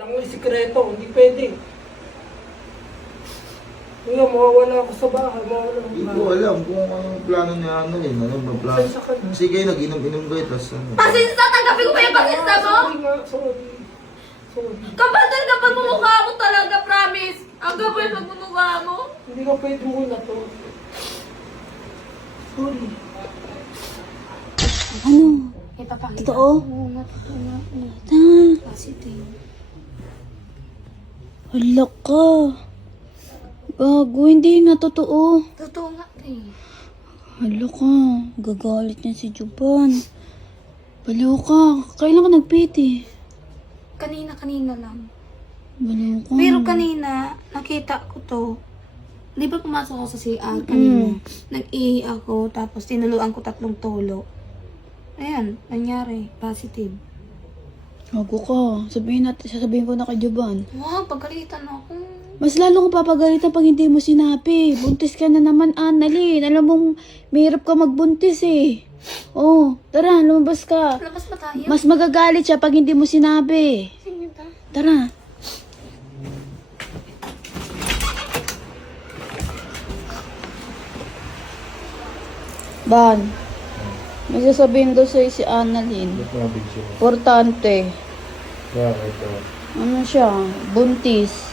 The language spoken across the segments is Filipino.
Alam mo yung sikreto, hindi pwede. Kuya, mawawala ako sa bahay, mawawala ako Hindi sa ko bahay. alam kung anong plano niya ano eh. Ano ba plano? Pasensya ka na. Sige, nag-inom-inom kayo, tapos ano. Pasensya, tanggapin ko ba yung pasensya mo? Sorry nga, sorry. Sorry. Kapal talaga pagmumukha mo talaga, promise. Ang gabay pagmumukha mo. Hindi ka pwede muna to. Sorry. Ano? Ipapakita. Totoo? Oo nga, totoo nga. Positive. Hala ka. Bago, hindi nga totoo. Totoo nga, eh. Hala ka. Gagalit niya si Juban. Baliw ka. Kailan ka nagpiti? Kanina lang. Baliw ka. Pero kanina, nakita ko to. Di ba pumasok ako sa CR kanina? Nag-ihi ako, tapos tinuluan ko 3 tulo. Ayan, nangyari. Positive. Bago ka. Sasabihin ko na kay Juban. Wow, pagalitan ako. Mas lalo kong papagalitan pag hindi mo sinabi. Buntis ka na naman, Annalyn. Alam mong mahirap ka magbuntis eh. Oh, tara, lumabas ka. Labas ba tayo? Mas magagalit siya pag hindi mo sinabi. Sige ta. Tara. Ban, may sasabihin daw sa'yo si Annalyn. Ba't mabig siya? Importante. Bakit? Ano siya? Buntis.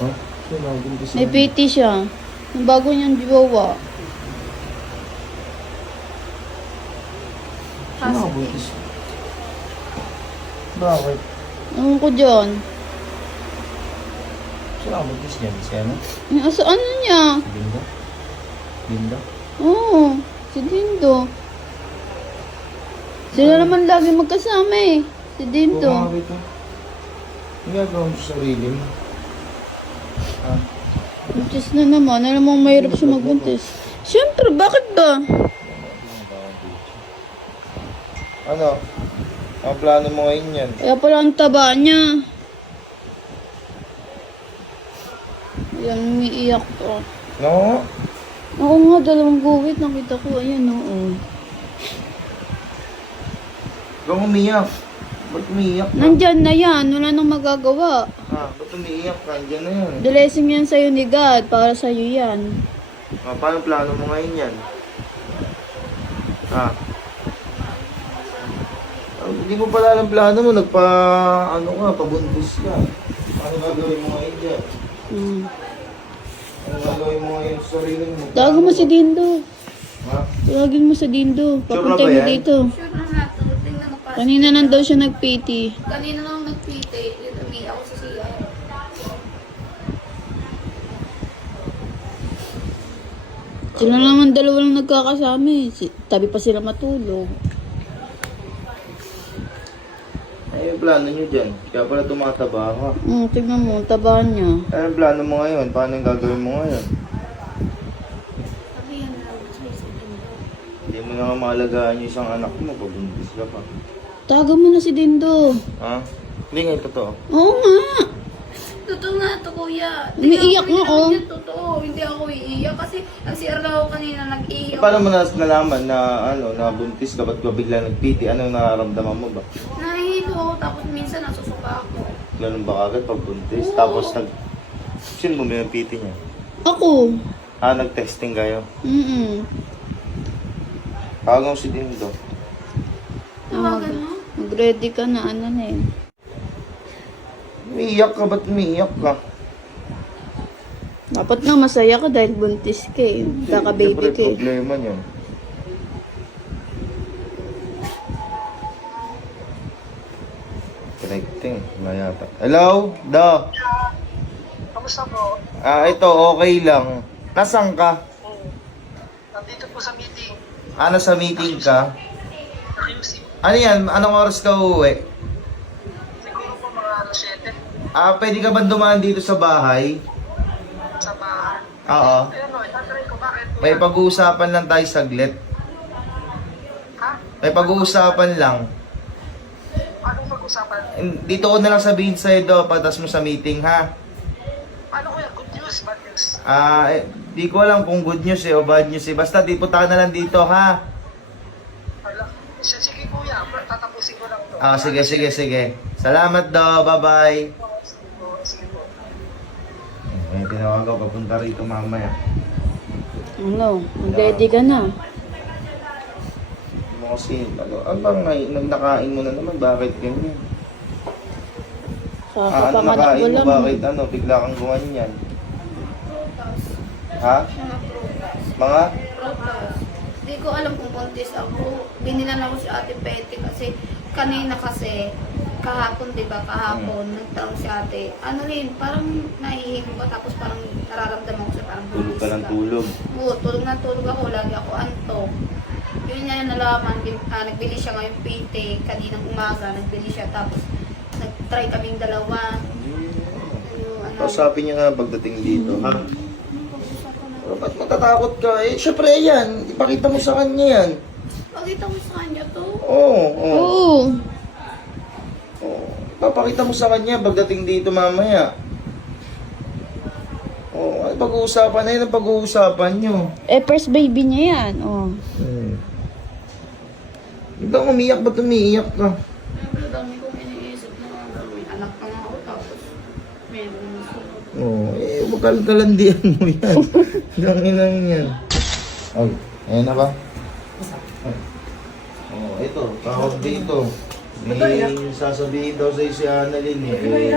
Ha? Siya nabuntis May PT siya. Yung bago niyang jowa. Siya nabuntis. Bakit? Ewan ko dyan. Siya nabuntis niya. Si ano? Asa ano niya? Si Linda? Linda? Oo, si Dindo. Sila naman lagi magkasama eh. Si Dindo. Bakit ka? Ang gagawin mo sa sarili mo? Ha? Buntis na naman. Alam mo, mahirap siya magbuntis. Siyempre, bakit ba? Ano? Ang plano mo ngayon yan? Kaya pala ang taba niya. Ayan, umiiyak ko. No? Oo nga, 2 guhit. Nakita ko. Ayan, oo. Huwag umiyak. Ba't umiiyak ka? Nandyan na yan. Wala nang magagawa. Ha? Ba't umiiyak ka? Andiyan na yan. Blessing yan sa'yo ni God. Para sa'yo yan. Paano plano mo ngayon yan? Ha? Hindi mo pala alam plano mo. Ano ka, pabuntis ka. Ano gagawin mo ngayon dyan? Hmm. Ano gagawin mo ngayon sa sarili mo? Tawagan mo si Dindo. Ha? Tawagin mo sa Dindo. Sure Papuntay na ba mo yan? dito. Sure na nga to. Tingnan mo pa. Kanina nandaw siya nag-PT. Kanina lang nagpite. Lumi ako sa CR. Sila naman 2 lang nagkakasama eh. Tabi pa sila matulog. Ano yung plano nyo dyan? Kaya pala tumataba ka. Tignan mo, taba niya. Ano yung plano mo ngayon? Paano yung gagawin mo ngayon? Sabi yan na. Hindi mo na nga maalagaan yung isang anak mo. Pabuntis ka pa. Tawagan mo na si Dindo. Ha? Hindi nga totoo. Oo nga. Totoo nga to, kuya. Umiiyak nga, oh. Totoo. Hindi ako iiyak kasi ang CR lang ako kanina nag-iiyak. Paano mo nalaman na na buntis ka? Ba't ka bigla nagpiti? Ano yung nararamdaman mo ba? Nahihilo ako tapos minsan nasusuka ako. Ganun ba kagad pag buntis? Oo. Tapos sino bumili ng piti niya? Ako. Nag-testing kayo? Tawagan mo si Dindo. Tawagan mo? Mag-ready ka na, ano na eh. Umiiyak ka? Ba't umiiyak ka? Dapat nga masaya ka dahil buntis ka eh. Kaka-baby Siyempre, ka eh. problema niyan. Connecting. Wala yata. Hello? Da? Kamusta po? Ito, okay lang. Nasaan ka? Nandito po sa meeting. Nasa meeting ka? QC. Ano yan? Anong oras ka uuwi? Siguro po mga 7 Pwede ka ba dumaan dito sa bahay? sa bahay. Oo. Ayun o, itatry ko. Bakit? May pag-uusapan lang tayo saglit. Ha? May pag-uusapan lang. Anong pag-usapan? Dito ko na lang sabihin sa'yo do, patas mo sa meeting ha. Ano kuya? Good news? Bad news? Di ko alam kung good news o bad news Basta di punta ka na lang dito ha. Wala. Sige kuya, tatapusin ko lang to. Sige. Salamat daw. Bye-bye. Sige po. May tinawag ako. Papunta rito mamaya. Ano? Mag-ready ka na. Mo kasi, ano bang nakain mo na naman? Bakit ganyan? Ano Kakapanganak nakain ko mo? lang. Bakit bigla kang gumanyan? Ha? Mga? Hindi ko alam kung buntis ako. Binilan ako si Ate Petty kasi kanina kasi kahapon, di ba? Kahapon, nagtanong si Ate. Ano rin, parang nahihimo ka tapos parang nararamdaman ko siya parang Tulog buntis ka ng tulog. Oo, tulog na tulog ako. Lagi ako antok. Yun niya nalaman. Nagbili siya ngayong PT. Kaninang umaga, nagbili siya. Tapos, nag-try kaming dalawa. Ano, Kausapin niya nga pagdating dito, ha? Pero ba't matatakot ka? Eh, syempre yan. Ipakita mo sa kanya yan. Pakita mo sa kanya to. Oo, oo. Oo. Oo. Papakita mo sa kanya pagdating dito mamaya. Oo, ay pag-uusapan na yun ang pag-uusapan nyo. Eh, first baby niya yan. Oh. Hindi ka umiyak, ba't umiiyak ka? Ang dami kong iniisip na may anak pa nga ako tapos meron na siya. Oo, eh, huwag kalandian mo yan. Ganginan yan. Ay, ayan na ba? Oo, ito, tawag dito. May sasabihin daw sa'yo si Annalyn eh.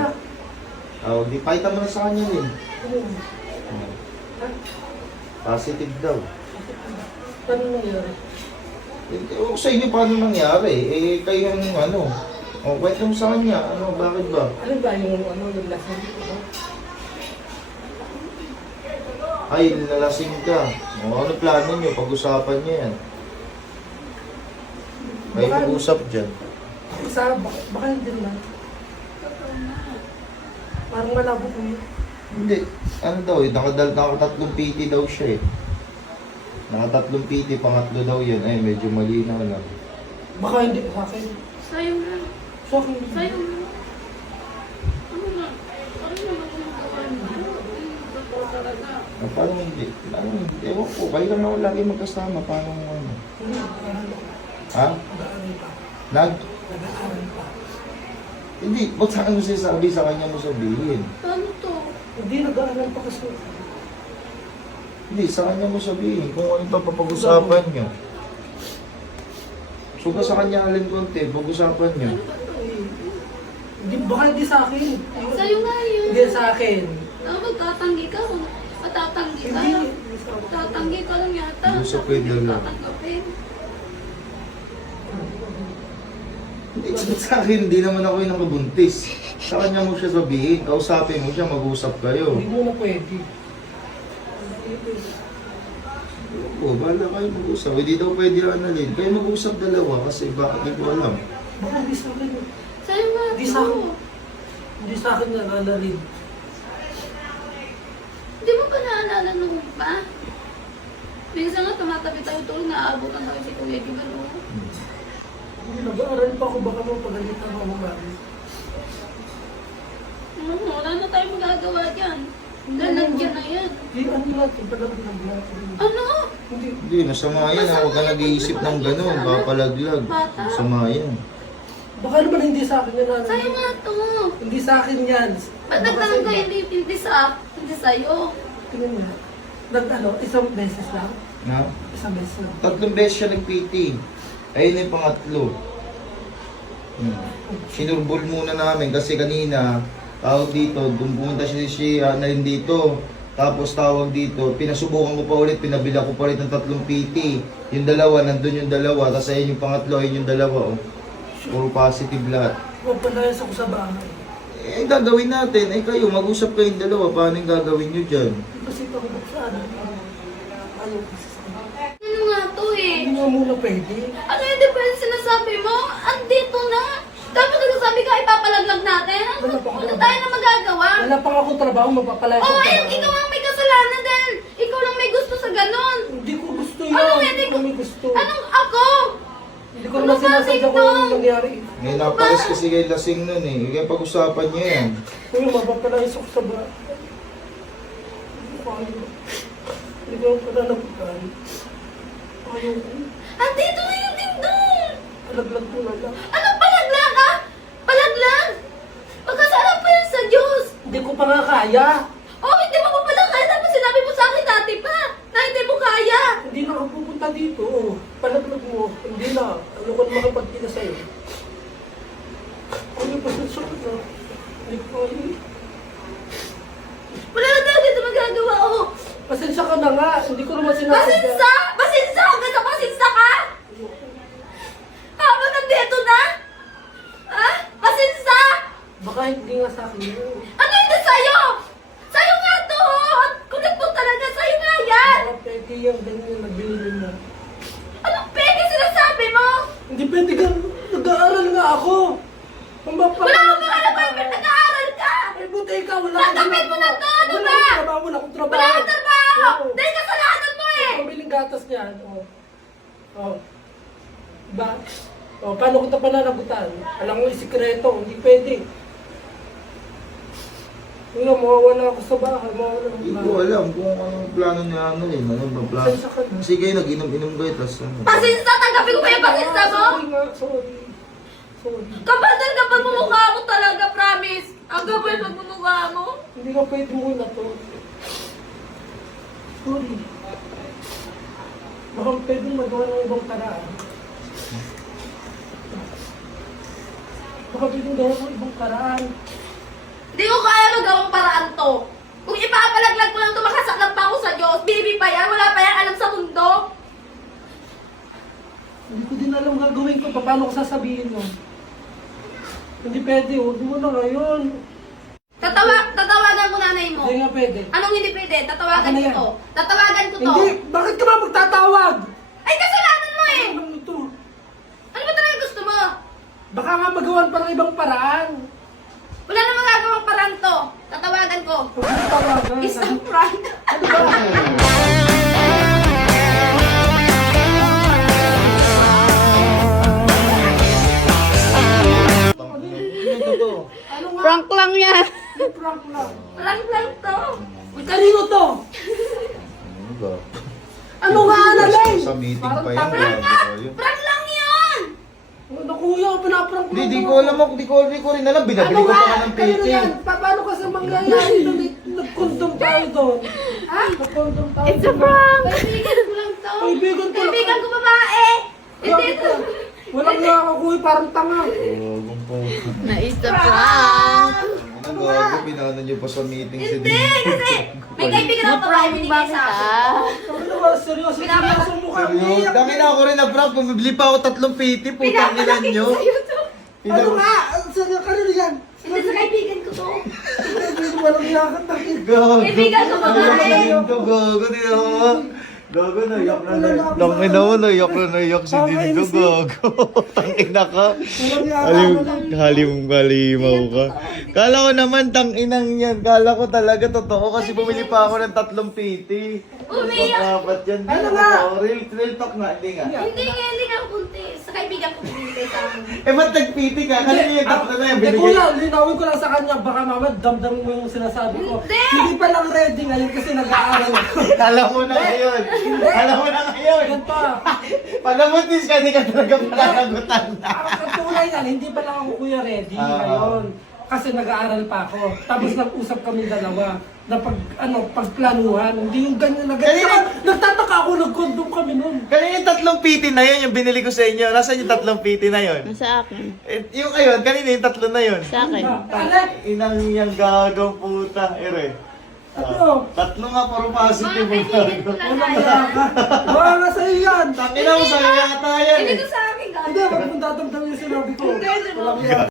Tawag di, pakita mo na sa kanya rin. Positive daw. Paano nangyari? Eh, sa inyo paano nangyari? Eh, kayo yung ano. O, kwento mo sa kanya. Ano, bakit ba? Ano ba yung yung lasing? Ay, nalasing ka. O, ano plano nyo? Pag-usapan nyo yan. May pag-usap dyan. Isa, baka hindi na. Parang malabo ko yun. Hindi. Ano daw eh, nakatatlong PT daw siya eh. Nakatatlong PT, pangatlo daw yun. Ay, medyo malinaw lang. Baka hindi sa akin. Sa'yo na. Sa akin. Sa'yo na. Ano na? Ano na magagawa niyo? Totoo talaga. Ah, paano hindi? Paano hindi? Ewan ko, kayo lang naman lagi magkasama. Paano mo ano? Ha? Nag? Hindi, ba't saan mo sinasabi sa kanya mo sabihin? Paano to? Hindi, nag-aaral pa kasi. Hindi, sa kanya mo sabihin kung ano pa papag-usapan nyo. So ka sa kanya alin konti, pag-usapan nyo. Hindi, baka hindi sa akin. Sa'yo nga yun. Hindi sa akin. Magtatanggi ka. Matatanggi ka. Hindi. Tatanggi ka lang yata. Hindi sa pwede lang. Tatanggapin. Hindi, sa akin, hindi naman ako yung nakabuntis. Sa kanya mo siya sabihin, kausapin mo siya, mag-usap kayo. Hindi mo na pwede. Oo, bahala kayo mag-usap. Hindi daw pwede Annalyn. Kayo mag-usap dalawa kasi baka di ko alam. Baka hindi sa akin. Sa'yo nga Hindi to. sa akin. Hindi sa akin naalala rin. Hindi mo pa naalala nung pa? Minsan nga tumatabi tayo tulog, naaabutan tayo si Kuya Gibalo. Hindi, nag-aaral pa ako. Baka mapagalitan ako mami. Wala na tayo magagawa dyan. Lalagyan na yan. Hindi, ano natin? Talagang nag-aaral. Ano? Hindi. Hindi, masama yan. Huwag ka nag-iisip ng gano'n. Papalaglag. Masama yan. Baka naman hindi sa akin yan. Ano? Sa'yo nga to. Hindi sa akin yan. Ba't Baka nagtanong sa ka iba. hindi sa'yo? Tingnan niya. Isang beses lang. Ha? Isang beses lang. 3 beses siya nag-PT. Ayun na yung pangatlo. Sinurbol muna namin kasi kanina, tawag dito, pumunta si Annalyn dito. Tapos tawag dito, pinasubukan ko pa ulit, pinabila ko pa ulit ng 3 PT. Yung dalawa, nandun yung dalawa, tapos ayun yung pangatlo, ayun yung dalawa. Oh. Puro positive lahat. Papalayas ako sa bahay. Eh, gagawin natin. Eh, kayo, mag-usap kayong dalawa. Paano yung gagawin nyo dyan? Kasi pagod sa ano. Ayaw kasi sa akin. Ano nga to eh? Hindi nga muna pwede. Ano yung difference sinasabi mo? Andito na. Tapos nagsasabi ka, ipapalaglag natin. Ano tayo na magagawa? Wala pa nga akong trabaho, mapapalayas Oo, ako sa eh, bahay. ikaw ang may kasalanan dahil ikaw lang may gusto sa ganon. Hindi ko gusto yun. Ano, Hindi ko may gusto. Anong ako? Hindi ko naman sinasadya kung anong nangyari. May napalis kasi kay lasing nun eh. Kaya pag-usapan nyo yan. Kuya, mapapalayas ako sa bahay. Hindi ko ang pananabutan. Ayaw ko. Andito na yung tindong. Alaglag ko na lang. Anong palaglag ah? Palaglag? ko pa nga kaya. Oh, hindi mo pa pala kaya. Tapos sinabi mo sa akin dati pa na hindi mo kaya. Hindi na ako pupunta dito. Palaglag mo. Hindi na. Ano ko na makapagkita sa'yo? Ano yung pasensya ko na? Hindi ko kaya. Wala na talaga ito magagawa, oh. Pasensya ka na nga. Hindi ko naman sinasadya. Pasinsa! Pasinsa! Hanggang sa pasinsa ka! Habang nandito na? Ha? Pasinsa! Baka hindi nga sa akin yun. Ano hindi sa'yo? Sa'yo nga to, oh! Kulit mo talaga, sa'yo nga yan! Baka pwede yung ganyan nagbili na. Anong pwede sinasabi mo? Hindi pwede ka. Nag-aaral nga ako. Wala akong alam ba? Nag-aaral ka! Ay, buti ikaw. Wala Tatapin mo na to! Ano Wala ba? akong trabaho. Wala akong trabaho. Wala kang trabaho! Oo. Dahil kasalanan mo eh! Pabiling gatas niyan. Oh. Oh. Diba? Oh, paano kita pananagutan? Alam mo yung sikreto. Hindi pwede. Wala, mawawala ako sa bahay. Mawawala ako Hindi sa ko bahay. alam kung anong plano niya ano eh. Ano ba plano? Pasensya ka na. Sige, nag-inom-inom kayo, tas ano. Pasinsa! Tanggapin ko ba yung pasinsa mo? Sorry nga, sorry. Sorry. Kapal na kapal mumukha mo talaga, promise! Ang kapal magmumukha mo? Hindi ka pwede muna to. Sorry. Baka pwede magawa ng ibang paraan. Baka pwede gawa ng ibang paraan. Hindi ko kaya magawang paraan to. Kung ipapalaglag ko lang to, makasaklang pa ako sa Diyos. Baby pa yan, wala pa yan alam sa mundo. Hindi ko din alam gagawin ko. Paano ko sasabihin mo? Hindi pwede. Huwag mo na ngayon. Tatawagan ko nanay mo. Hindi nga pwede. Anong hindi pwede? Tatawagan Ano ko yan? to. Tatawagan ko to. Hindi! Bakit ka ba magtatawag? Ay, kasalanan mo eh! Ano ito? Ano ba talaga gusto mo? Baka nga magawan pa ng ibang paraan. Wala na magagawang parang to. Tatawagan ko. Huwag mo tawagan. Isang prank. Ano ba? Ano to? Ano nga? Prank lang yan. Yung prank lang. Prank lang to. Kanino to? Ano ba? Ano nga, Analay? Sa meeting Parang pa yan. tanga. Grabe kayo. Prank lang yun! Ano kuya, pinaprank mo. Hindi ko alam ako, di ko rin alam. Binabili Ano ko nga? pa ka ng Kanino PT. yan? Paano kasi mangyayari doon? Nag-condom tayo doon. Ha? Nag-condom tayo It's a doon. prank. Kaibigan ko lang to. Kaibigan ko lang. Kaibigan ko babae. Hindi Bakit to. ka? Walang nga ako kuya, parang tanga. Gagong po. Na it's a prank. Ano gago, pinano niyo pa sa meeting si Hindi, kasi may kaibigan ako babae binigay sa akin. Ano ba? Seryoso, seryoso mo ka. Seryoso, umiiyak dami na ako rin na prank. Bumibili pa ako 3 PT. Putang ina Pinapalaki nyo. ko sa'yo to. Ano nga? Seryoso, kanino yan? Hindi sa kaibigan ko to. Walang iyakan tayo. Gago. Kaibigan ko babae. Gago, di ako. Gago, naiyak na naiyak. Tangin na mo, naiyak na naiyak si Dito. Gago. Tangin na ka. Walang iyakan. Halimaw ka. Kala ko naman, tanginang yan. Kala ko talaga totoo kasi bumili pa ako ng 3 PT. Umiyak. Dapat yan. Ano nga? Real talk nga, hindi nga. Hindi nga ako buntis. Sa kaibigan ko binigay sa akin. Eh, ba't nag-PT ka? Kanina yung 3 na yan, Hindi binigay. kuya, linawin ko lang sa kanya. Baka mama, damdamin mo yung sinasabi ko. Hindi! Hindi pa lang ready ngayon kasi nag-aaral ako. Kala mo na ngayon. Kala mo na ngayon. Yan pa. Palamutis ka, hindi ka talaga pananagutan na. Ang tunay yan, hindi pa lang ako kuya ready ngayon. Kasi nag-aaral pa ako. Tapos nag-usap kami dalawa na pagplanuhan. Hindi yung ganyan na ganyan. Kanina- Nagtataka ako, nag-condom kami nun. Kanina yung 3 PT na yun, yung binili ko sa inyo. Nasaan yung 3 PT na yun? Sa akin. Eh, yung ayun, kanina yung 3 na yun. Sa akin. Alek! Inang yung gagawang puta, ere. Ano? 3 nga, puro positive Mga yung kaibigan ko gagawin. lang kaya. Baka nga sa'yo yan. Tangina mo, sa'yo yata yan Hindi eh. to sa akin, Hindi, wag mong dadamdamin yung sinabi ko. Hindi, di ba? Walang iyakan.